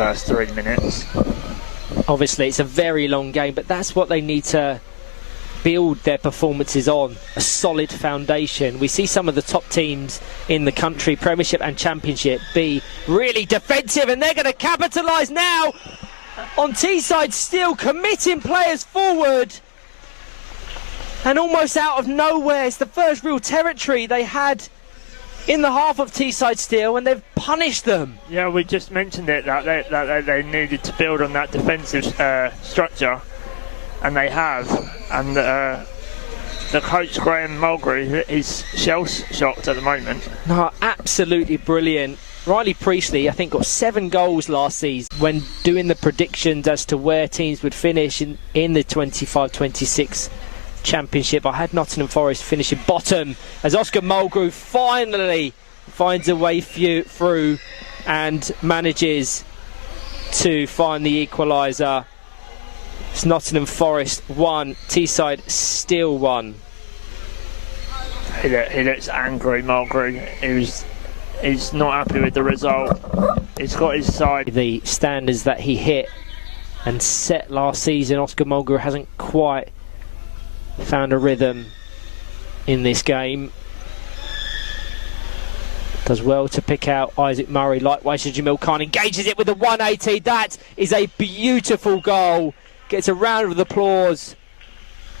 first 3 minutes. Obviously, it's a very long game, but that's what they need to build their performances on, a solid foundation. We see some of the top teams in the country, Premiership and Championship, be really defensive, and they're going to capitalise now on Teesside still committing players forward. And almost out of nowhere, it's the first real territory they had in the half of Teesside Steel, and they've punished them. Yeah, we just mentioned it, that they needed to build on that defensive structure, and they have. And the coach, Graham Mulgrew, is shell-shocked at the moment. No, absolutely brilliant. Riley Priestley, I think, got 7 goals last season when doing the predictions as to where teams would finish in the 25-26 Championship. I had Nottingham Forest finishing bottom as Oscar Mulgrew finally finds a way through and manages to find the equaliser. It's Nottingham Forest 1, Teesside Steel 1. He looks angry, Mulgrew. He's not happy with the result. He's got his side. The standards that he hit and set last season, Oscar Mulgrew hasn't quite found a rhythm in this game. Does well to pick out Isaac Murray. Likewise, Jamil Khan engages it with a 180. That is a beautiful goal. Gets a round of applause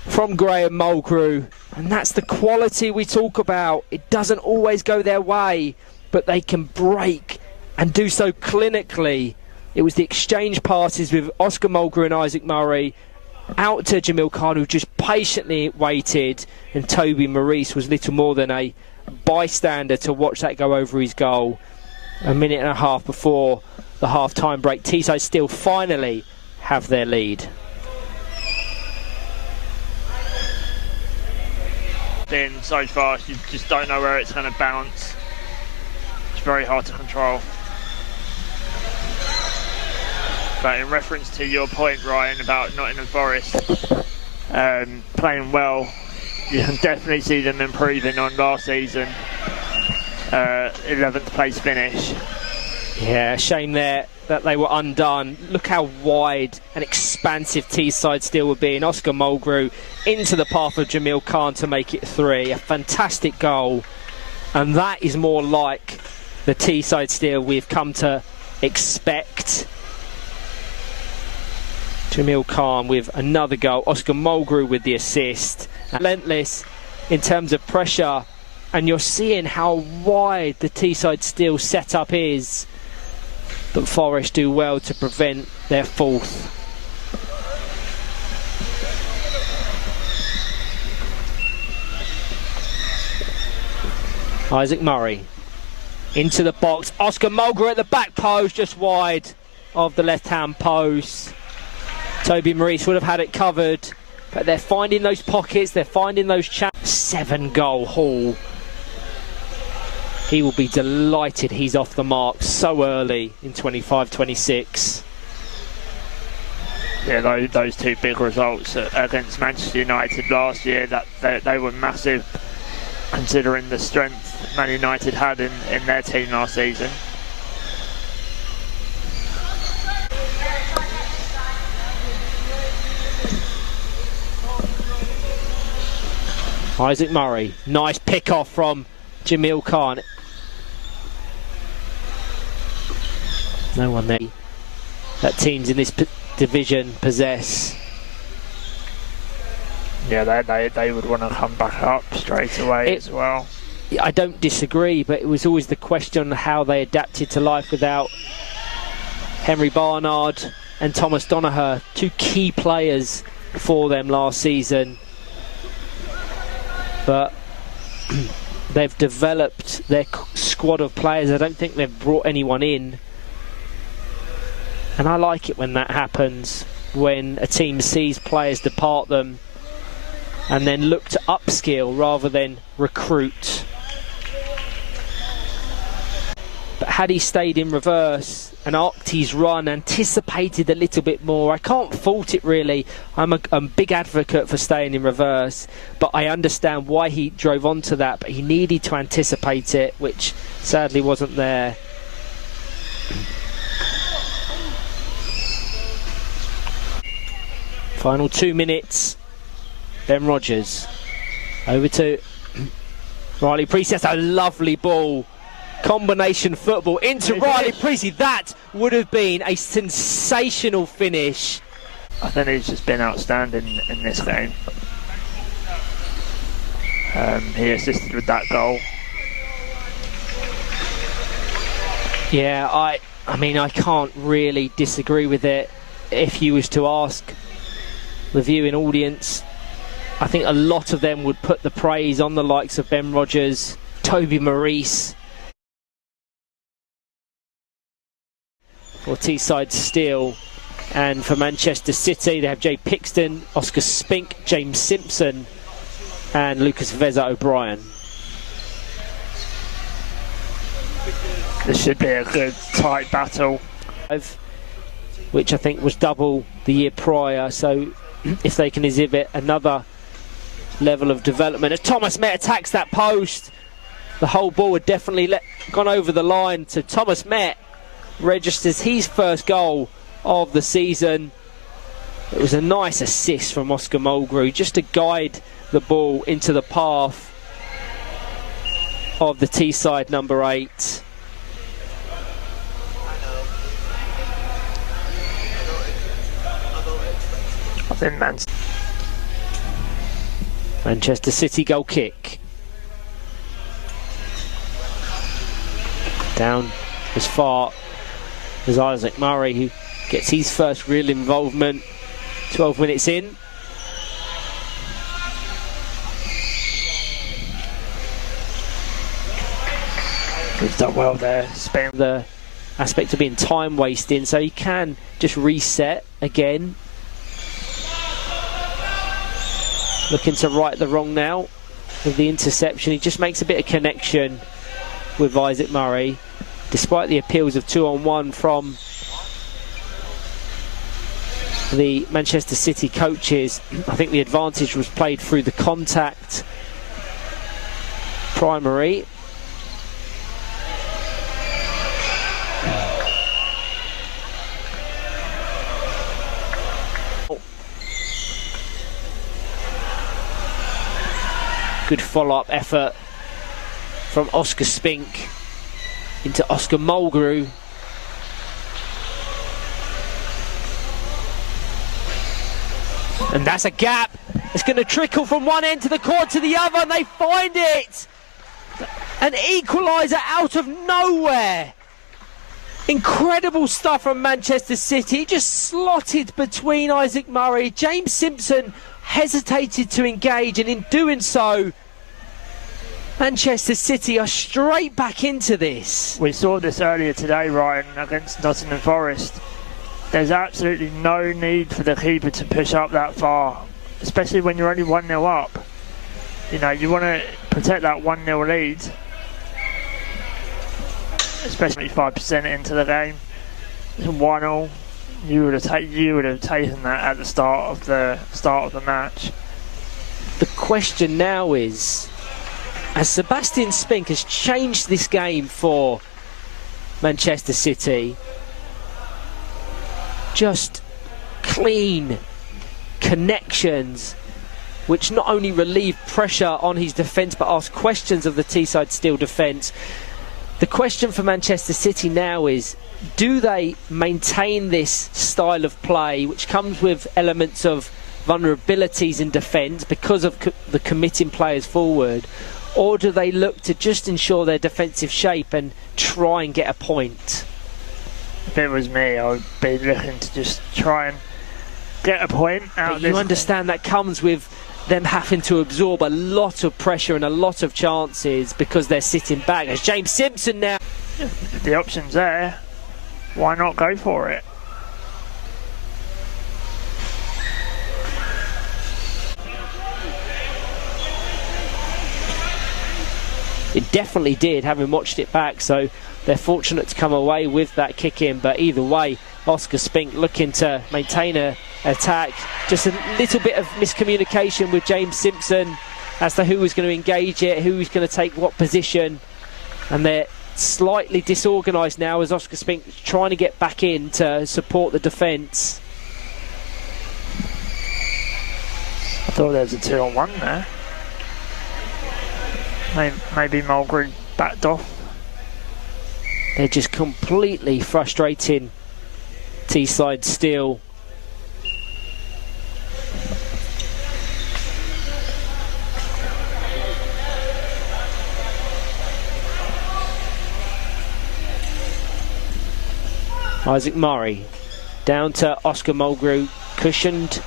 from Graham Mulgrew. And that's the quality we talk about. It doesn't always go their way, but they can break and do so clinically. It was the exchange passes with Oscar Mulgrew and Isaac Murray out to Jamil Khan, who just patiently waited, and Toby Maurice was little more than a bystander to watch that go over his goal. A minute and a half before the half-time break, Teesside Steel finally have their lead. Been so fast, you just don't know where it's going to bounce. It's very hard to control. But in reference to your point, Ryan, about Nottingham Forest playing well, you can definitely see them improving on last season. 11th place finish. Yeah, shame there that they were undone. Look how wide and expansive Teesside Steel would be. And Oscar Mulgrew into the path of Jamil Khan to make it 3. A fantastic goal. And that is more like the Teesside Steel we've come to expect. Jamil Khan with another goal. Oscar Mulgrew with the assist. Relentless in terms of pressure. And you're seeing how wide the Teesside Steel setup is. But Forest do well to prevent their 4th. Isaac Murray into the box. Oscar Mulgrew at the back post, just wide of the left-hand post. Toby Maurice would have had it covered, but they're finding those pockets, they're finding those channels. 7-goal haul. He will be delighted he's off the mark so early in 25-26. Yeah, those 2 big results against Manchester United last year, that they were massive, considering the strength Man United had in their team last season. Isaac Murray, nice pick off from Jamil Khan. No one there that teams in this division possess. Yeah, they would want to come back up straight away as well. I don't disagree, but it was always the question on how they adapted to life without Henry Barnard and Thomas Donaher, 2 key players for them last season. But they've developed their squad of players. I don't think they've brought anyone in. And I like it when that happens, when a team sees players depart them and then look to upskill rather than recruit. But had he stayed in reverse and arced his run, anticipated a little bit more, I can't fault it really. I'm a big advocate for staying in reverse, but I understand why he drove onto that, but he needed to anticipate it, which sadly wasn't there. Final 2 minutes. Ben Rogers over to Riley Priestley. That's a lovely ball. Combination football into Riley Priestley. That would have been a sensational finish. I think he's just been outstanding in this game. He assisted with that goal. Yeah, I mean, I can't really disagree with it. If you was to ask the viewing audience, I think a lot of them would put the praise on the likes of Ben Rogers, Toby Maurice. For Teesside Steel, and for Manchester City they have Jay Pixton, Oscar Spink, James Simpson and Lucas Veza O'Brien. This should be a good tight battle, which I think was double the year prior, so if they can exhibit another level of development. As Thomas Met attacks that post, the whole ball had definitely gone over the line. So Thomas Met registers his first goal of the season. It was a nice assist from Oscar Mulgrew just to guide the ball into the path of the Teesside number 8. I think Manchester City goal kick. Down as far as Isaac Murray, who gets his first real involvement 12 minutes in. He's done well there. Spain. The aspect of being time wasting, so he can just reset again. Looking to right the wrong now with the interception. He just makes a bit of connection with Isaac Murray, despite the appeals of 2-on-1 from the Manchester City coaches. I think the advantage was played through the contact primary. Good follow-up effort from Oscar Spink into Oscar Mulgrew. And that's a gap. It's going to trickle from one end to the court to the other, and they find it. An equaliser out of nowhere. Incredible stuff from Manchester City. Just slotted between Isaac Murray. James Simpson hesitated to engage, and in doing so, Manchester City are straight back into this. We saw this earlier today, Ryan, against Nottingham Forest. There's absolutely no need for the keeper to push up that far, especially when you're only 1-0 up. You know, you want to protect that 1-0 lead, especially 5% into the game. 1-0. You would have taken that at the start of the match. The question now is, as Sebastian Spink has changed this game for Manchester City, just clean connections which not only relieve pressure on his defence but ask questions of the Teesside Steel defence. The question for Manchester City now is, do they maintain this style of play which comes with elements of vulnerabilities in defence because of the committing players forward, or do they look to just ensure their defensive shape and try and get a point? If it was me, I would be looking to just try and get a point out of this. You understand that comes with them having to absorb a lot of pressure and a lot of chances because they're sitting back. As James Simpson now, if the option's there, why not go for it? It definitely did, having watched it back, so they're fortunate to come away with that kick in. But either way, Oscar Spink looking to maintain an attack. Just a little bit of miscommunication with James Simpson as to who was going to engage it, who was going to take what position, and they're slightly disorganised now as Oscar Spink is trying to get back in to support the defence. I thought there was a 2-on-1 there. Maybe Mulgrew backed off. They're just completely frustrating Teesside Steel. Isaac Murray down to Oscar Mulgrew, cushioned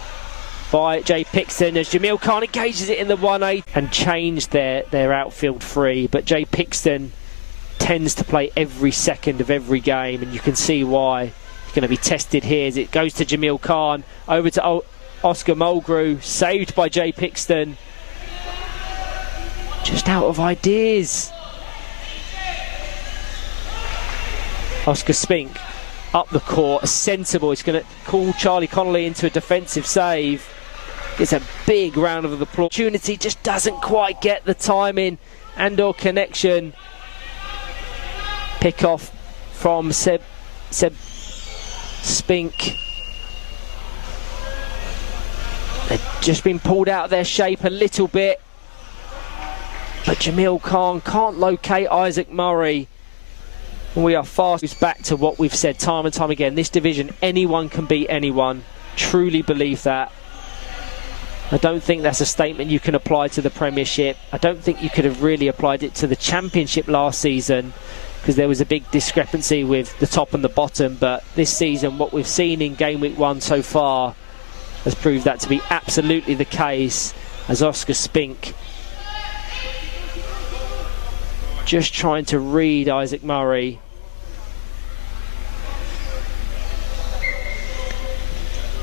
by Jay Pixton as Jamil Khan engages it in the 1-8 and changed their outfield free. But Jay Pixton tends to play every second of every game, and you can see why. He's going to be tested here as it goes to Jamil Khan, over to Oscar Mulgrew, saved by Jay Pixton. Just out of ideas. Oscar Spink up the court, sensible. He's going to call Charlie Connolly into a defensive save. Gets a big round of applause. Opportunity just doesn't quite get the timing and or connection. Pick off from Seb Spink. They've just been pulled out of their shape a little bit. But Jamil Khan can't locate Isaac Murray. We are fast back to what we've said time and time again. This division, anyone can beat anyone. Truly believe that. I don't think that's a statement you can apply to the Premiership. I don't think you could have really applied it to the Championship last season, because there was a big discrepancy with the top and the bottom. But this season, what we've seen in game week 1 so far has proved that to be absolutely the case, as Oscar Spink just trying to read Isaac Murray.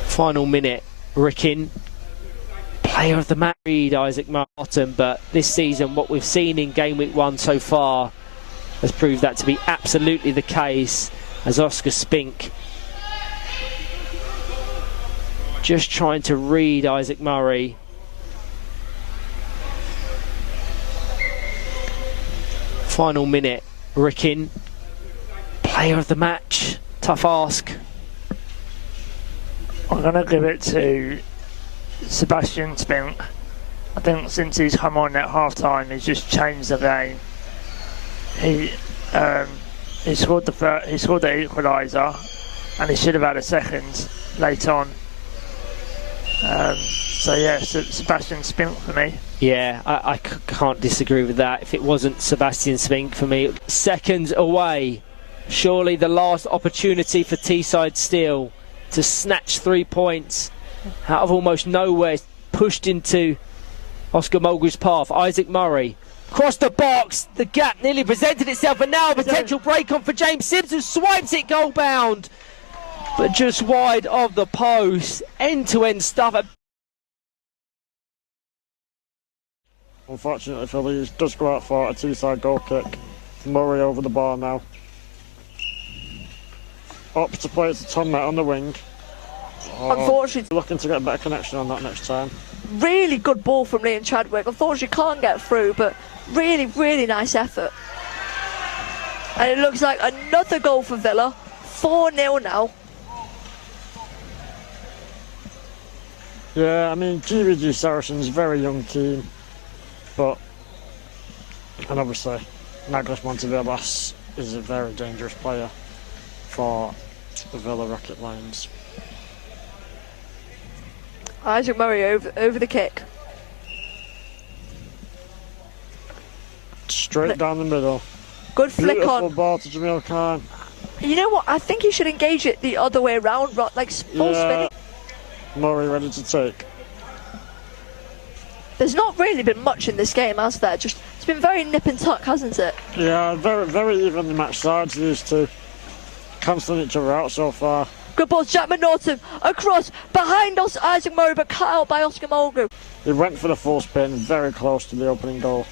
Final minute, Rickin, player of the match, read Isaac Murray. But this season, what we've seen in game week 1 so far has proved that to be absolutely the case, as Oscar Spink just trying to read Isaac Murray. Final minute, Rickin, player of the match. Tough ask. I'm going to give it to Sebastian Spink. I think since he's come on at half-time, he's just changed the game. He scored the equaliser, and he should have had a second late on. So yeah, Sebastian Spink for me. Yeah, I can't disagree with that. If it wasn't Sebastian Spink for me. Seconds away, surely the last opportunity for Teesside Steel to snatch 3 points out of almost nowhere. Pushed into Oscar Mulgrew's path. Isaac Murray across the box. The gap nearly presented itself, and now a potential break on for James Simpson. Swipes it goal bound, but just wide of the post. End-to-end stuff. Unfortunately for Leeds, does go out for a Teesside goal kick. Murray over the bar now. Up to play it to Tom Met on the wing. Unfortunately, looking to get a better connection on that next time. really good ball from Liam Chadwick. Unfortunately, can't get through, but really, really nice effort. And it looks like another goal for Villa. 4-0 now. Yeah, I mean, GVG Saracens, very young team, but, and obviously, Naglis Montevideo is a very dangerous player for the Villa Rocket Lions. Isaac Murray over the kick. Straight down the middle. Good flick Beautiful on. ball to Jamil Khan. You know what? I think he should engage it the other way around, like full spinning. Murray ready to take. There's not really been much in this game, has there? Just it's been very nip and tuck, hasn't it? Yeah, very, very evenly matched sides, these two. Cancelling each other out so far. Good ball, Jackman Norton across behind us, Isaac Murray, but cut out by Oscar Mulgrew. He went for the full spin, very close to the opening goal.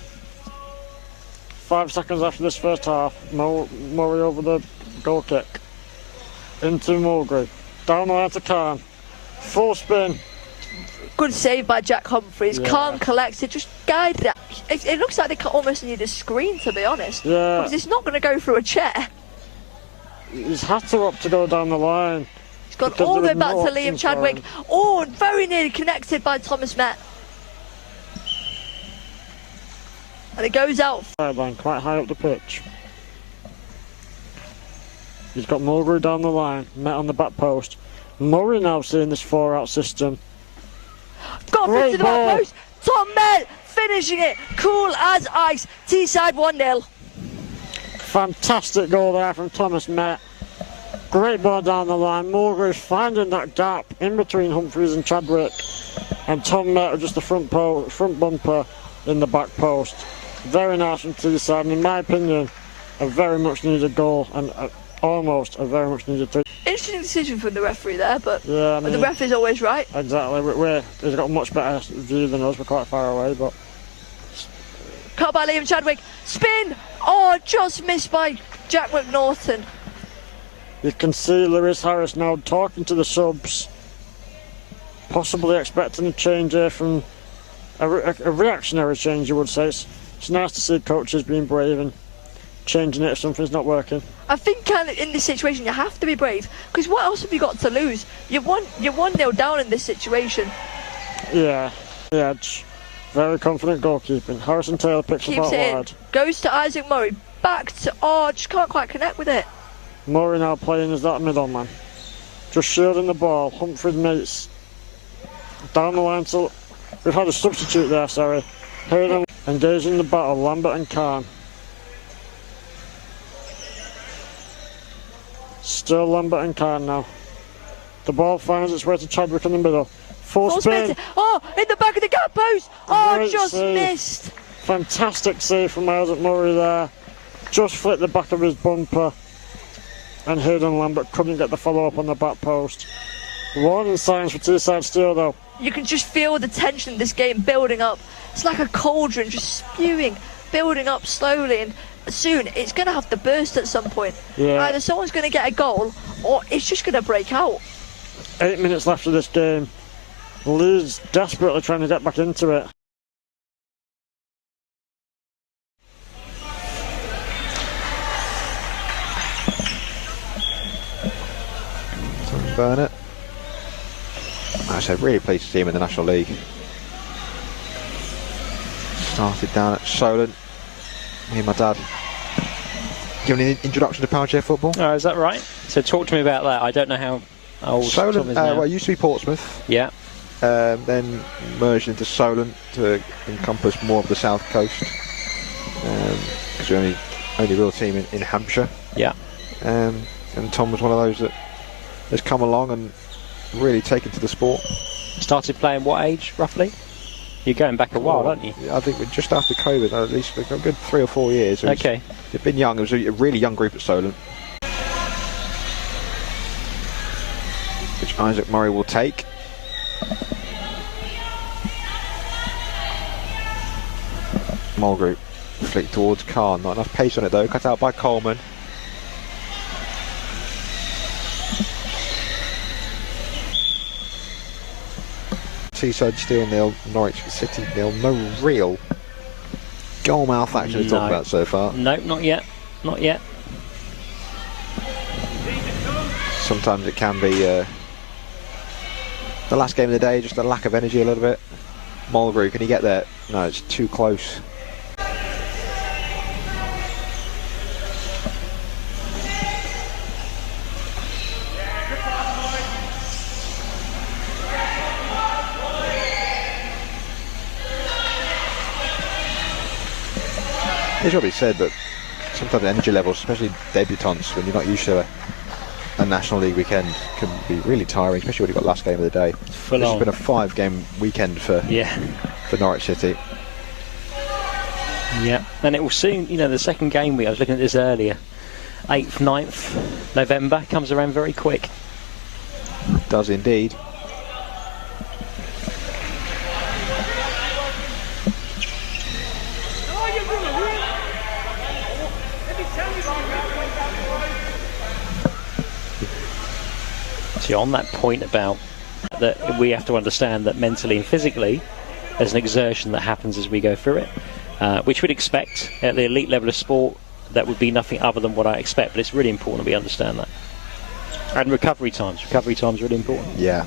5 seconds after this first half, Murray over the goal kick. Into Mulgrew. Down the line to Khan. Full spin. Good save by Jack Humphreys. Yeah. Khan collects it, just guided it. It looks like they almost need a screen, to be honest. Yeah. Because it's not going to go through a chair. He's had to up to go down the line. It's gone all the way back to Liam Chadwick. Oh, very nearly connected by Thomas Met. And it goes out. Sideline, quite high up the pitch. He's got Mulgrew down the line, met on the back post. Murray now seeing this 4-out system. Got Great to the ball. back post. Tom Met finishing it. Cool as ice. Teesside 1-0. Fantastic goal there from Thomas Met. Great ball down the line. Mulgrew's finding that gap in between Humphreys and Chadwick. And Tom Met with just the front bumper in the back post. Very nice from Teesside, and in my opinion, a very much needed goal and almost a very much needed 3. Interesting decision from the referee there, but Yeah, I mean, the ref is always right. Exactly. He's got a much better view than us. We're quite far away, but Cut by Liam Chadwick. Spin! Oh, just missed by Jack McNaughton. you can see Lewis Harris now talking to the subs, possibly expecting a change here from a reactionary change, you would say. It's nice to see coaches being brave and changing it if something's not working. I think kind of in this situation you have to be brave, because what else have you got to lose? You're 1-0 down in this situation. Yeah, the edge. Very confident goalkeeping. Harrison Taylor picks Keeps up out it in. wide. Goes to Isaac Murray. Back to just can't quite connect with it. Murray now playing as that middleman. Just shielding the ball. Humphrey mates down the line. So we've had a substitute there, sorry. Hayden engaging the battle. Lambert and Khan. Still Lambert and Khan now. The ball finds its way to Chadwick in the middle. Full spin. Oh, in the back of the gap post. Oh, Great just save. missed. Fantastic save from Isaac Murray there. Just flicked the back of his bumper. And Hayden Lambert couldn't get the follow-up on the back post. Warning signs for Teesside Steel though. You can just feel the tension in this game building up. It's like a cauldron just spewing, building up slowly, and soon it's going to have to burst at some point. Yeah. Either someone's going to get a goal or it's just going to break out. 8 minutes left of this game. Leeds desperately trying to get back into it. Burnett. I said, really pleased to see him in the National League. Started down at Solent. Me and my dad. Give an introduction to Power Chair football. Oh, is that right? So talk to me about that. I don't know how old Solent, Tom is now. well, it used to be Portsmouth. Yeah. Then merged into Solent to encompass more of the south coast. Because we're only real team in Hampshire. Yeah. And Tom was one of those that has come along and really taken to the sport. Started playing what age, roughly? You're going back a while, aren't you? I think we're just after COVID, at least for a good 3 or 4 years. Okay. They've been young. It was a really young group at Solent, which Isaac Murray will take. Mulgrew flick towards Khan. Not enough pace on it though. Cut out by Coleman. Teesside Steel 0, Norwich City 0. No real goal mouth action to talk about so far. Nope, not yet. Not yet. Sometimes it can be the last game of the day, just a lack of energy a little bit. Mulgrew, can he get there? No, it's too close. It's what he said, but sometimes energy levels, especially debutants, when you're not used to a National League weekend, can be really tiring, especially when you've got last game of the day. Full This on. has been a 5-game weekend for Norwich City. Yeah, and it will soon, you know, the second game week, I was looking at this earlier, 8th, 9th November, comes around very quick. Does indeed. See, on that point about that, we have to understand that mentally and physically there's an exertion that happens as we go through it, which we'd expect at the elite level of sport. That would be nothing other than what I expect, but it's really important that we understand that. And recovery times really important. Yeah.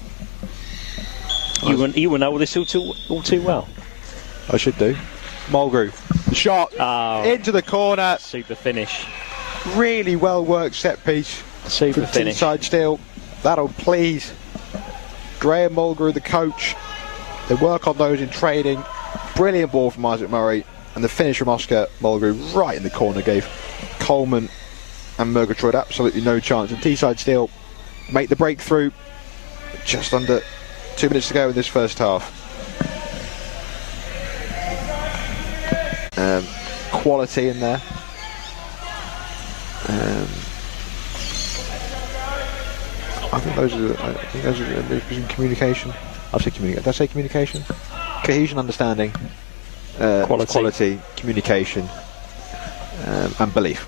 You will know all this all too well. I should do. Mulgrew, the shot into the corner. Super finish. Really well worked set piece. Super from finish. Teesside Steel. That'll please Graham Mulgrew, the coach. They work on those in training. Brilliant ball from Isaac Murray, and the finish from Oscar Mulgrew right in the corner gave Coleman and Murgatroyd absolutely no chance. And Teesside Steel make the breakthrough. Just under 2 minutes to go in this first half. Quality in there. I think those are in communication. I'll say communication. Did I say communication? Cohesion, understanding, quality, communication, and belief.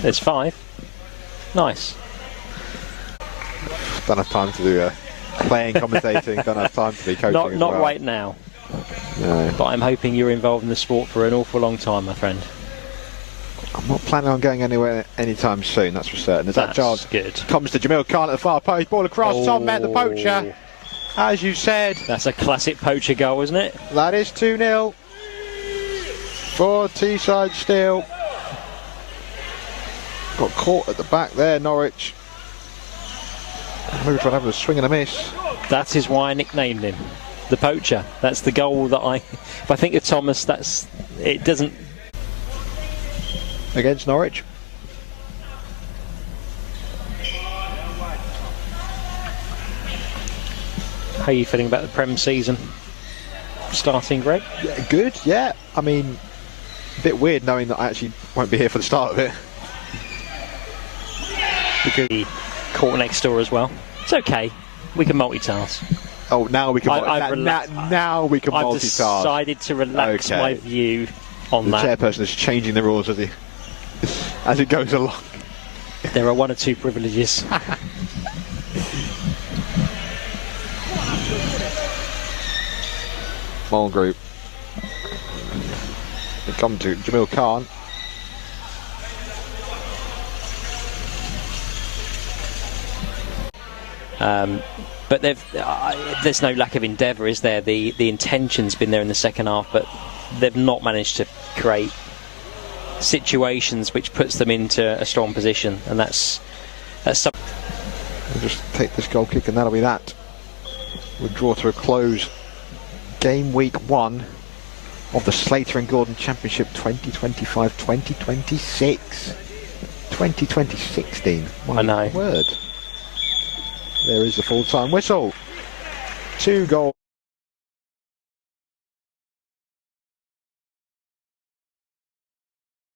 There's 5. Nice. Don't have time to do playing, commentating. Don't have time to be coaching. Not well. right now. No. But I'm hoping you're involved in the sport for an awful long time, my friend. I'm not planning on going anywhere anytime soon, that's for certain. As that charge good. Comes to Jamil Khan at the far post, ball across, Tom met the poacher. As you said. That's a classic poacher goal, isn't it? That is 2-0 for Teesside Steel. Got caught at the back there, Norwich. Maybe trying to have a swing and a miss. That is why I nicknamed him the poacher. That's the goal that if I think of Thomas, it doesn't. Against Norwich. How are you feeling about the Prem season starting, Greg? Yeah, good, yeah. I mean, a bit weird knowing that I actually won't be here for the start of it. Because he caught next door as well. It's okay. We can multitask. Oh, now we can. Now we can I've multitask. decided to relax my view on that. The chairperson is changing the rules as it goes along. There are 1 or 2 privileges. Mulgrew. They come to Jamil Khan. But there's no lack of endeavour, is there? The intention's been there in the second half, but they've not managed to create situations which puts them into a strong position, and that's something. We'll just take this goal kick, and that'll be that. We'll draw to a close. Game week 1 of the Slater and Gordon Championship 2025-2026. 2016. I know. Word. There is the full-time whistle. 2 goals.